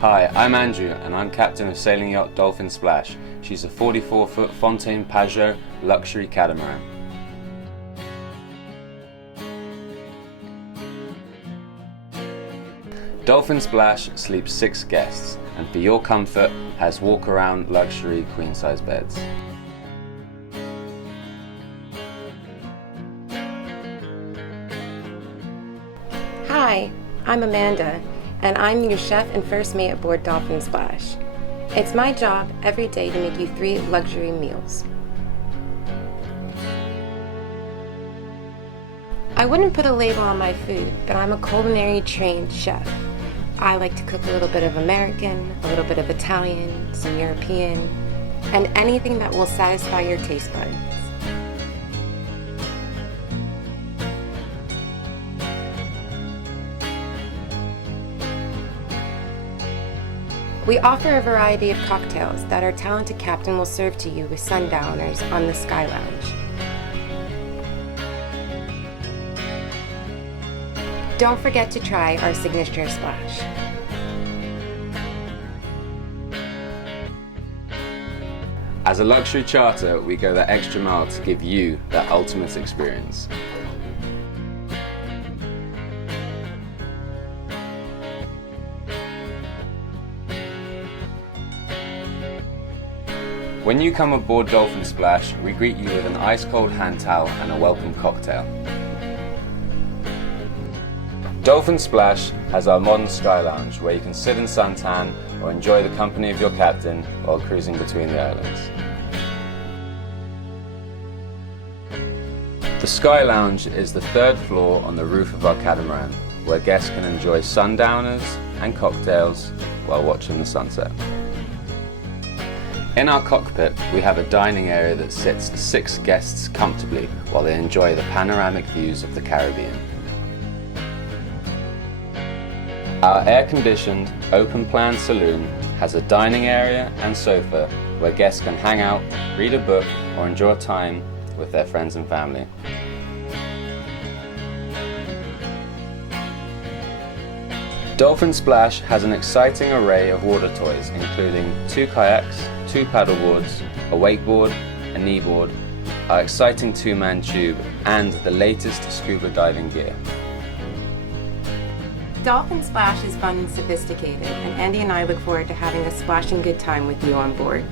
Hi, I'm Andrew and I'm captain of sailing yacht Dolphin Splash. She's a 44-foot Fontaine Pajot luxury catamaran. Dolphin Splash sleeps 6 guests and for your comfort has walk-around luxury queen-size beds. Hi, I'm Amanda, and I'm your chef and first mate aboard Dolphin Splash. It's my job every day to make you 3 luxury meals. I wouldn't put a label on my food, but I'm a culinary trained chef. I like to cook a little bit of American, a little bit of Italian, some European, and anything that will satisfy your taste buds. We offer a variety of cocktails that our talented captain will serve to you with sundowners on the Sky Lounge. Don't forget to try our signature splash. As a luxury charter, we go that extra mile to give you that ultimate experience. When you come aboard Dolphin Splash, we greet you with an ice-cold hand towel and a welcome cocktail. Dolphin Splash has our modern Sky Lounge where you can sit and suntan or enjoy the company of your captain while cruising between the islands. The Sky Lounge is the 3rd floor on the roof of our catamaran, where guests can enjoy sundowners and cocktails while watching the sunset. In our cockpit, we have a dining area that sits 6 guests comfortably while they enjoy the panoramic views of the Caribbean. Our air-conditioned, open-plan saloon has a dining area and sofa where guests can hang out, read a book, or enjoy time with their friends and family. Dolphin Splash has an exciting array of water toys, including 2 kayaks, 2 paddleboards, a wakeboard, a kneeboard, our exciting 2-man tube, and the latest scuba diving gear. Dolphin Splash is fun and sophisticated, and Andy and I look forward to having a splashing good time with you on board.